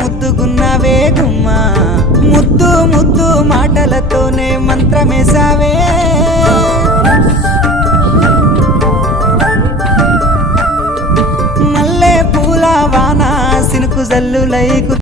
ముద్దుగున్నావే గుమ్మా, ముద్దు ముద్దు మాటలతోనే మంత్రమేసావే. మల్లె పూల వాన సినుకు జల్లులై